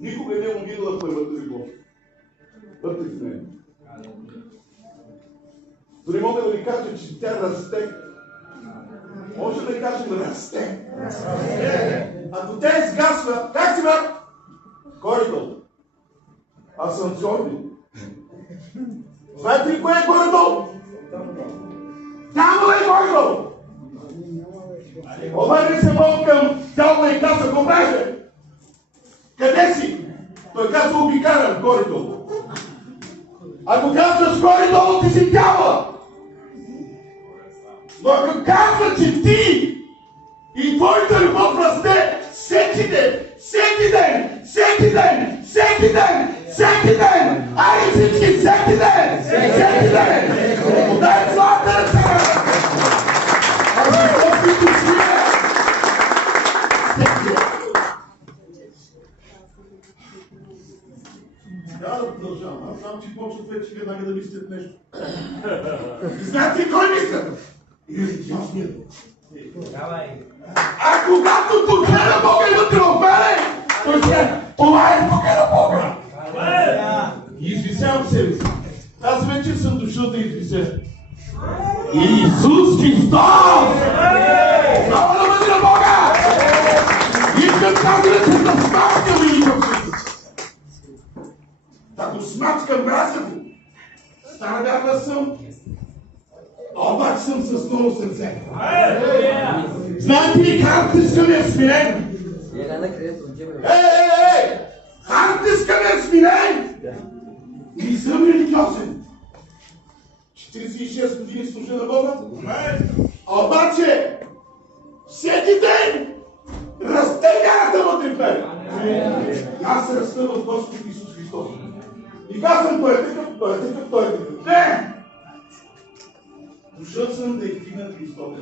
Никога не е умирала първата любов. Вътре в нея. Дори мога да ви кажа, че тя расте. Може да кажем расте. Ако тя изгасва, как си брат? Горе-долу. Аз съм Джорди. Знаете ли кое е горе-долу? Няма ли е горе-долу? Обърне се Бог към дявола и казва: го браже! Къде си? Той казва: обикарам горе-долу. Ако казваш горе-долу, ти си дявола. Но ако казва, че ти и твоята любов расте всеки ден, всеки ден, всеки ден, всеки ден, всеки ден, айде всички, всеки ден, всеки ден, дай злата ръка! Трябва да продължавам. Аз знам, че почват вече веднага да мислят нещо. Знаете ли кой мислят? И религиозният. А когато погледа Бога и вътре в мене, той ще това е погледа Бога. И извисявам себе си. Аз вече съм дошъл да извися. Исус Христос! Слава да бъде на Бога! Искам тази ръка да смачкам великом Христос. Да го смачкам мразя го. Стара вярна съм, обаче съм с ново сърце. Знаете ли, хартискът ми е смирен? Хартискът ми е смирен! Не съм религиозен. 46 години служа на Бога. Обаче, всеки ден расте вярата вътре в мен. Аз раста в Господ Исус Христос. И казвам: той е такъв, той е такъв, той е такъв. Не! Дошъл съм да издигна Христос.